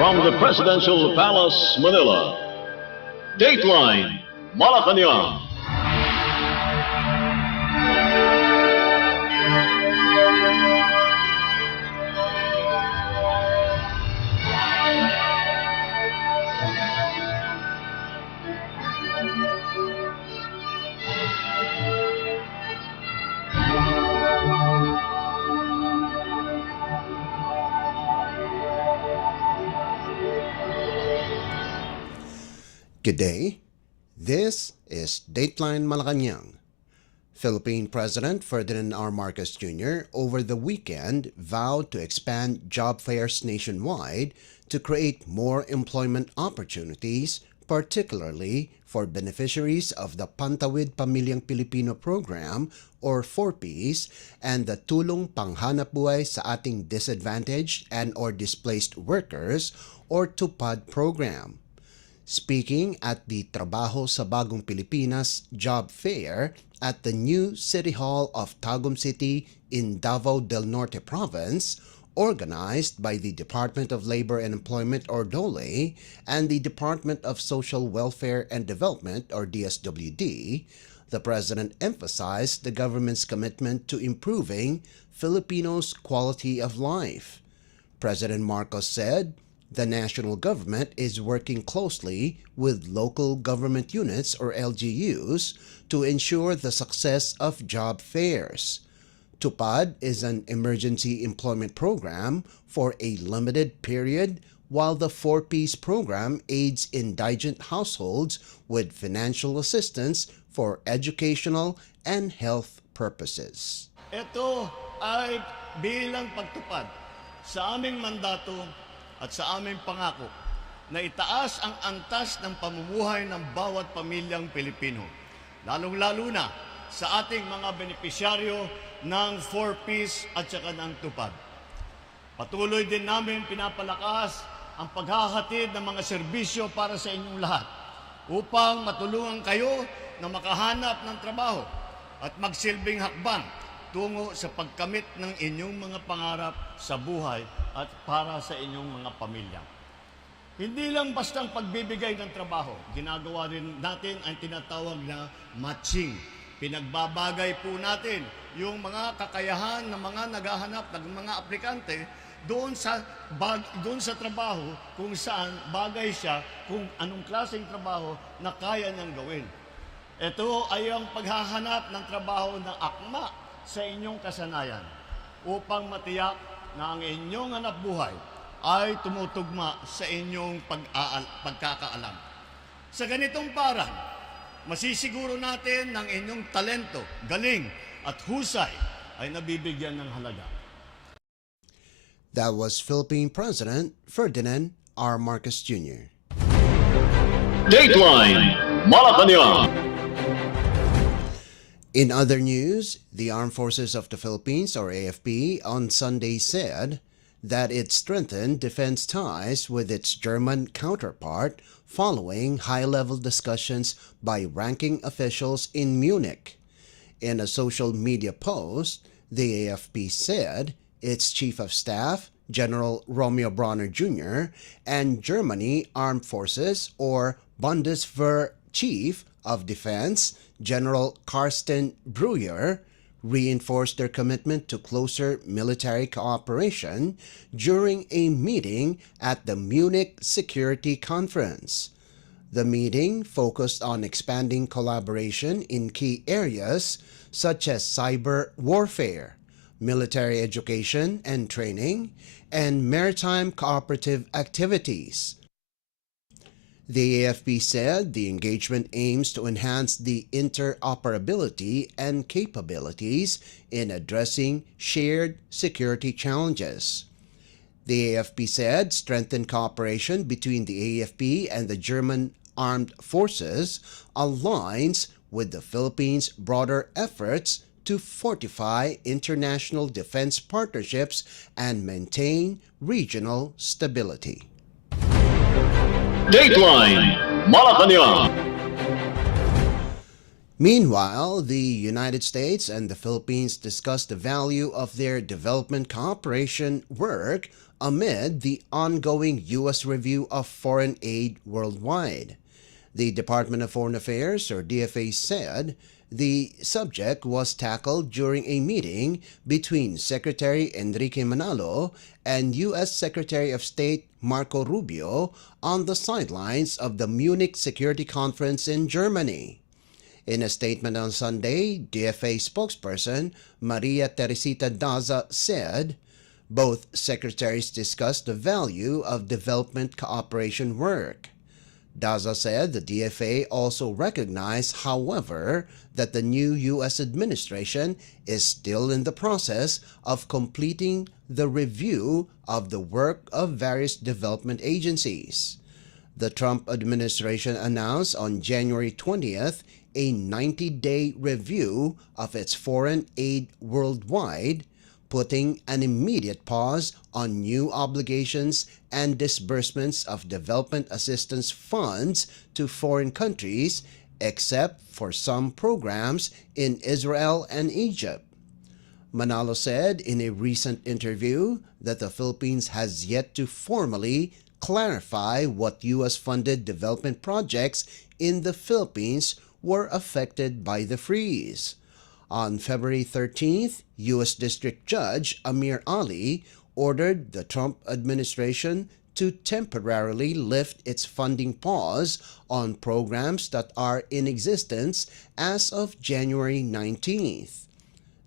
from the Presidential Palace, Manila, Dateline Malacañang. Good day. This is Dateline Malacañang. Philippine President Ferdinand R. Marcos Jr. over the weekend vowed to expand job fairs nationwide to create more employment opportunities, particularly for beneficiaries of the Pantawid Pamilyang Pilipino Program or 4Ps and the Tulong Panghanapbuhay sa Ating Disadvantaged and or Displaced Workers or TUPAD program. Speaking at the Trabaho sa Bagong Pilipinas Job Fair at the new City Hall of Tagum City in Davao del Norte Province, organized by the Department of Labor and Employment or DOLE and the Department of Social Welfare and Development or DSWD, the President emphasized the government's commitment to improving Filipinos' quality of life. President Marcos said, the national government is working closely with local government units or LGUs to ensure the success of job fairs. TUPAD is an emergency employment program for a limited period, while the 4Ps program aids indigent households with financial assistance for educational and health purposes. Ito ay bilang pagtupad sa aming mandato at sa aming pangako na itaas ang antas ng pamumuhay ng bawat pamilyang Pilipino, lalong-lalo na sa ating mga benepisyaryo ng 4Ps at saka ng TUPAD. Patuloy din namin pinapalakas ang paghahatid ng mga serbisyo para sa inyong lahat upang matulungan kayo na makahanap ng trabaho at magsilbing hakbang tungo sa pagkamit ng inyong mga pangarap sa buhay at para sa inyong mga pamilya. Hindi lang bastang pagbibigay ng trabaho, ginagawa rin natin ang tinatawag na matching. Pinagbabagay po natin yung mga kakayahan ng mga naghahanap ng mga aplikante doon sa trabaho kung saan bagay siya, kung anong klaseng trabaho na kaya niyang gawin. Ito ay ang paghahanap ng trabaho na akma sa inyong kasanayan upang matiyak na ang inyong hanapbuhay ay tumutugma sa inyong pagkakaalam. Sa ganitong parang, masisiguro natin ng inyong talento, galing at husay ay nabibigyan ng halaga. That was Philippine President Ferdinand R. Marcos Jr. Dateline Malacañang. In other news, the Armed Forces of the Philippines, or AFP, on Sunday said that it strengthened defense ties with its German counterpart following high-level discussions by ranking officials in Munich. In a social media post, the AFP said its Chief of Staff, General Romeo Bronner Jr., and Germany Armed Forces, or Bundeswehr Chief of Defense, General Carsten Breuer, reinforced their commitment to closer military cooperation during a meeting at the Munich Security Conference. The meeting focused on expanding collaboration in key areas such as cyber warfare, military education and training, and maritime cooperative activities. The AFP said the engagement aims to enhance the interoperability and capabilities in addressing shared security challenges. The AFP said strengthened cooperation between the AFP and the German Armed Forces aligns with the Philippines' broader efforts to fortify international defense partnerships and maintain regional stability. Dateline Malacañang. Meanwhile, the United States and the Philippines discussed the value of their development cooperation work amid the ongoing U.S. review of foreign aid worldwide. The Department of Foreign Affairs, or DFA, said the subject was tackled during a meeting between Secretary Enrique Manalo and U.S. Secretary of State Marco Rubio on the sidelines of the Munich Security Conference in Germany. In a statement on Sunday, DFA spokesperson Maria Teresita Daza said both secretaries discussed the value of development cooperation work. Daza said the DFA also recognized, however, that the new U.S. administration is still in the process of completing the review of the work of various development agencies. The Trump administration announced on January 20th a 90-day review of its foreign aid worldwide, putting an immediate pause on new obligations and disbursements of development assistance funds to foreign countries, except for some programs in Israel and Egypt. Manalo said in a recent interview that the Philippines has yet to formally clarify what U.S.-funded development projects in the Philippines were affected by the freeze. On February 13th, U.S. District Judge Amir Ali ordered the Trump administration to temporarily lift its funding pause on programs that are in existence as of January 19th.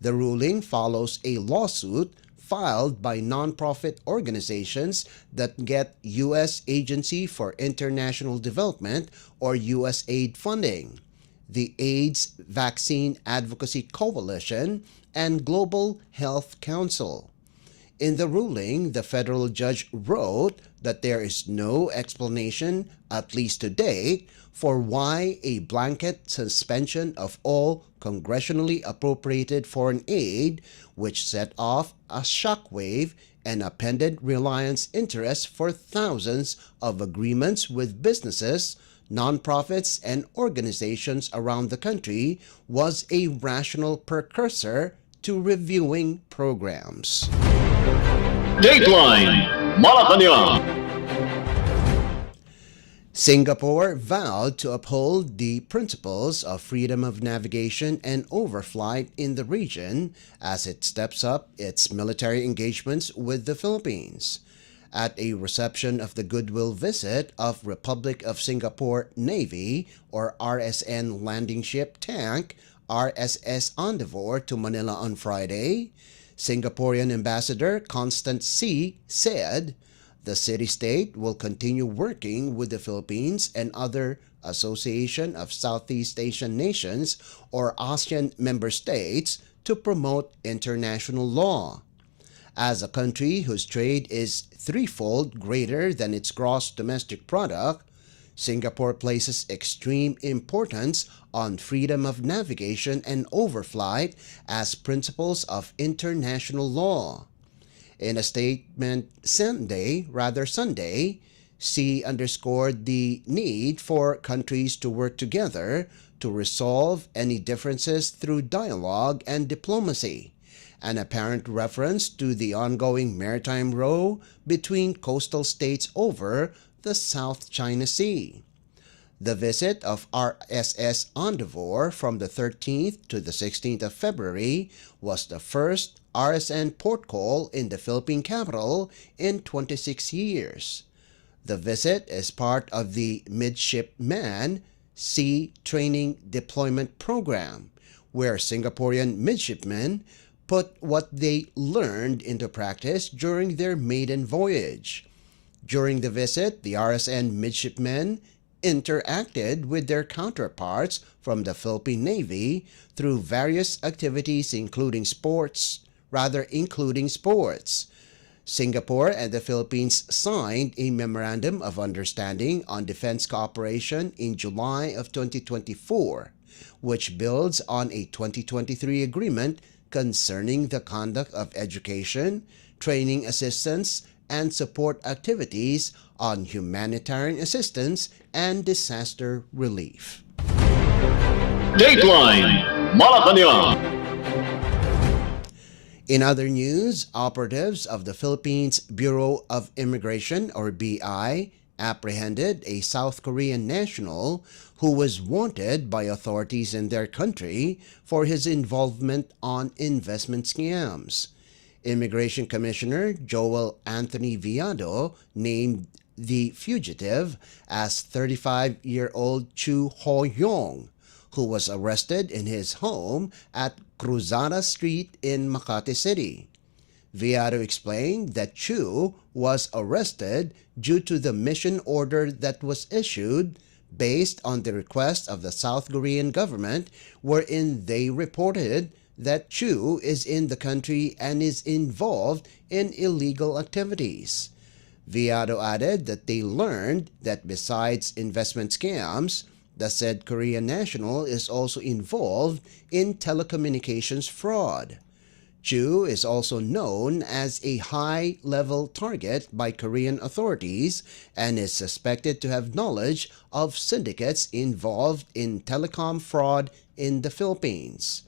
The ruling follows a lawsuit filed by nonprofit organizations that get U.S. Agency for International Development or USAID funding, the AIDS Vaccine Advocacy Coalition, and Global Health Council. In the ruling, the federal judge wrote that there is no explanation, at least to date, for why a blanket suspension of all congressionally appropriated foreign aid, which set off a shockwave and appended reliance interests for thousands of agreements with businesses, nonprofits, and organizations around the country, was a rational precursor to reviewing programs. Dateline Malacañang. Singapore vowed to uphold the principles of freedom of navigation and overflight in the region as it steps up its military engagements with the Philippines. At a reception of the goodwill visit of Republic of Singapore Navy or RSN landing ship tank RSS Endeavour to Manila on Friday, Singaporean Ambassador Constant C. said the city-state will continue working with the Philippines and other Association of Southeast Asian Nations or ASEAN member states to promote international law. As a country whose trade is threefold greater than its gross domestic product, Singapore places extreme importance on freedom of navigation and overflight as principles of international law. In a statement Sunday, Xi underscored the need for countries to work together to resolve any differences through dialogue and diplomacy, an apparent reference to the ongoing maritime row between coastal states over the South China Sea. The visit of RSS Endeavour from the 13th to the 16th of February was the first RSN port call in the Philippine capital in 26 years. The visit is part of the Midshipman Sea Training Deployment Program, where Singaporean midshipmen put what they learned into practice during their maiden voyage. During the visit, the RSN midshipmen interacted with their counterparts from the Philippine Navy through various activities including sports. Singapore and the Philippines signed a Memorandum of Understanding on Defense Cooperation in July of 2024, which builds on a 2023 agreement concerning the conduct of education, training assistance, and support activities on humanitarian assistance and disaster relief. Dateline Malacañang. In other news, operatives of the Philippines Bureau of Immigration or BI apprehended a South Korean national who was wanted by authorities in their country for his involvement on investment scams. Immigration Commissioner Joel Anthony Viado named the fugitive as 35-year-old Chu Ho-yong, who was arrested in his home at Cruzada Street in Makati City. Viado explained that Chu was arrested due to the mission order that was issued based on the request of the South Korean government, wherein they reported that Chu is in the country and is involved in illegal activities. Viado added that they learned that besides investment scams, the said Korean national is also involved in telecommunications fraud. Chu is also known as a high-level target by Korean authorities and is suspected to have knowledge of syndicates involved in telecom fraud in the Philippines.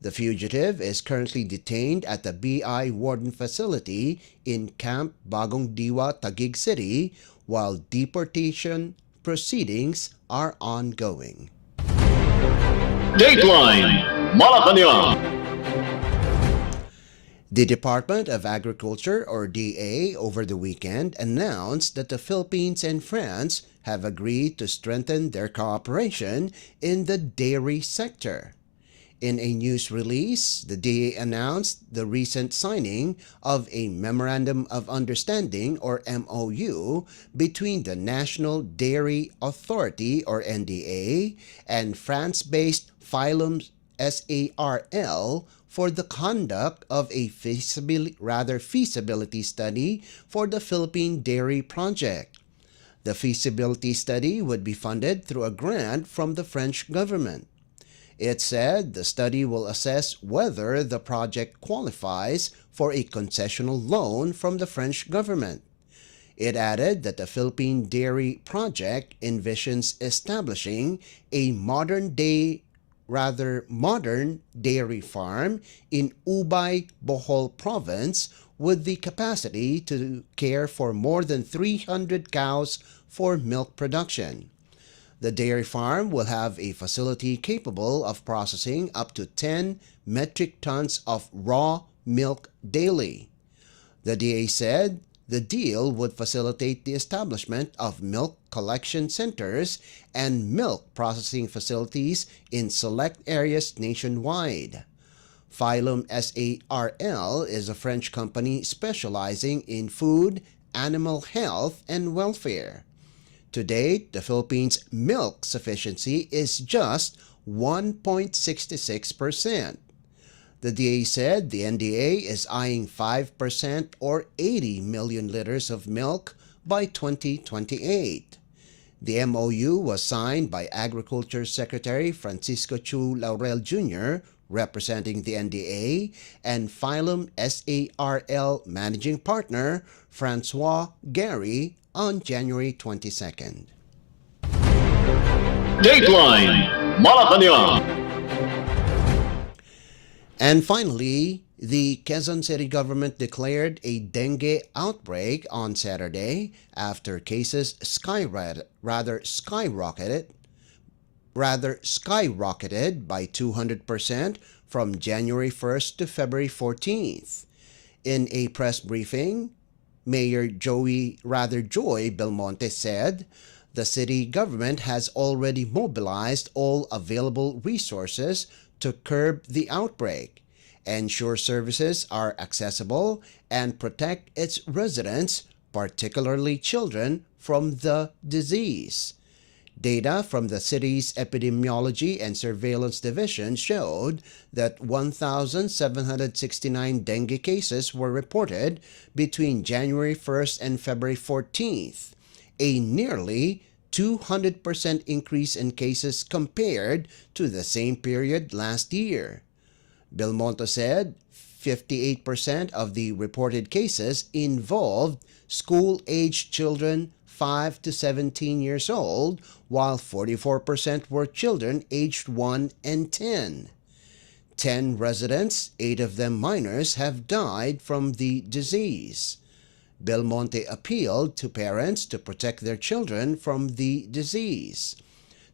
The fugitive is currently detained at the BI Warden Facility in Camp Bagong Diwa, Taguig City, while deportation proceedings are ongoing. Dateline Malacañang. The Department of Agriculture, or DA, over the weekend announced that the Philippines and France have agreed to strengthen their cooperation in the dairy sector. In a news release, the DA announced the recent signing of a Memorandum of Understanding, or MOU, between the National Dairy Authority, or NDA, and France-based Phylum SARL for the conduct of a feasibility study for the Philippine Dairy Project. The feasibility study would be funded through a grant from the French government. It said the study will assess whether the project qualifies for a concessional loan from the French government. It added that the Philippine Dairy Project envisions establishing a modern dairy farm in Ubay, Bohol Province with the capacity to care for more than 300 cows for milk production. The dairy farm will have a facility capable of processing up to 10 metric tons of raw milk daily. The DA said the deal would facilitate the establishment of milk collection centers and milk processing facilities in select areas nationwide. Phylum SARL is a French company specializing in food, animal health, and welfare. To date, the Philippines' milk sufficiency is just 1.66%. The DA said the NDA is eyeing 5% or 80 million liters of milk by 2028. The MOU was signed by Agriculture Secretary Francisco Chu Laurel Jr., representing the NDA, and Phylum SARL Managing Partner Francois Gary on January 22nd. Dateline Malacañang. And finally, the Quezon City government declared a dengue outbreak on Saturday after cases skyrocketed by 200% from January 1st to February 14th. In a press briefing, Mayor Joy Belmonte said the city government has already mobilized all available resources to curb the outbreak, ensure services are accessible, and protect its residents, particularly children, from the disease. Data from the city's Epidemiology and Surveillance Division showed that 1,769 dengue cases were reported between January 1st and February 14th, a nearly 200% increase in cases compared to the same period last year. Belmonte said 58% of the reported cases involved school-aged children 5 to 17 years old, while 44% were children aged 1 and 10. 10 residents, 8 of them minors, have died from the disease. Belmonte appealed to parents to protect their children from the disease.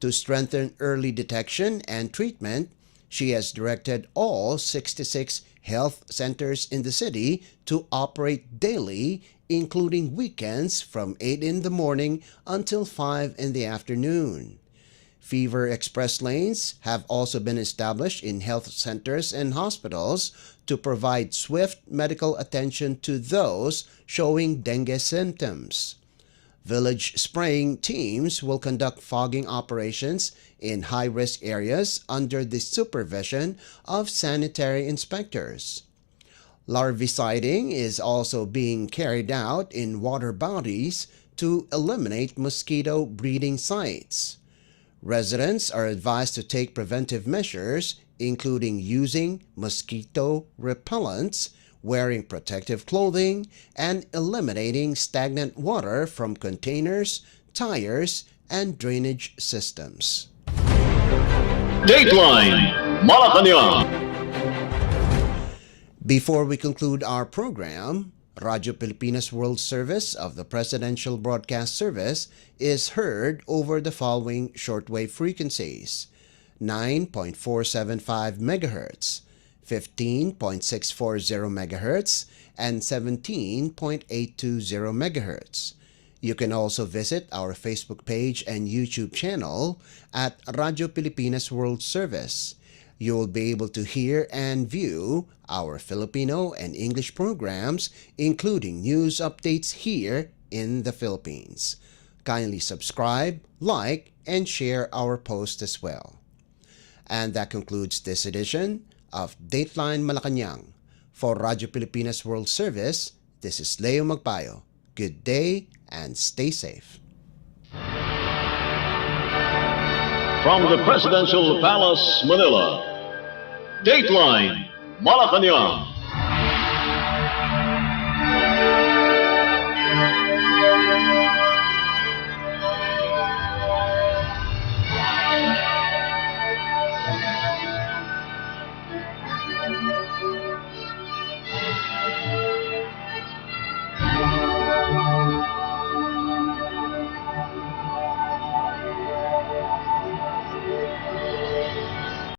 To strengthen early detection and treatment, she has directed all 66 health centers in the city to operate daily, including weekends from 8 in the morning until 5 in the afternoon. Fever express lanes have also been established in health centers and hospitals to provide swift medical attention to those showing dengue symptoms. Village spraying teams will conduct fogging operations in high-risk areas under the supervision of sanitary inspectors. Larviciding is also being carried out in water bodies to eliminate mosquito breeding sites. Residents are advised to take preventive measures, including using mosquito repellents, wearing protective clothing, and eliminating stagnant water from containers, tires, and drainage systems. Dateline Malacañang. Before we conclude our program, Radyo Pilipinas World Service of the Presidential Broadcast Service is heard over the following shortwave frequencies: 9.475 MHz, 15.640 MHz, and 17.820 MHz. You can also visit our Facebook page and YouTube channel at Radyo Pilipinas World Service. You will be able to hear and view our Filipino and English programs, including news updates here in the Philippines. Kindly subscribe, like, and share our post as well. And that concludes this edition of Dateline Malacañang. For Radyo Pilipinas World Service, this is Leo Magpayo. Good day and stay safe. From the Presidential Palace, Manila, Dateline Malacañang.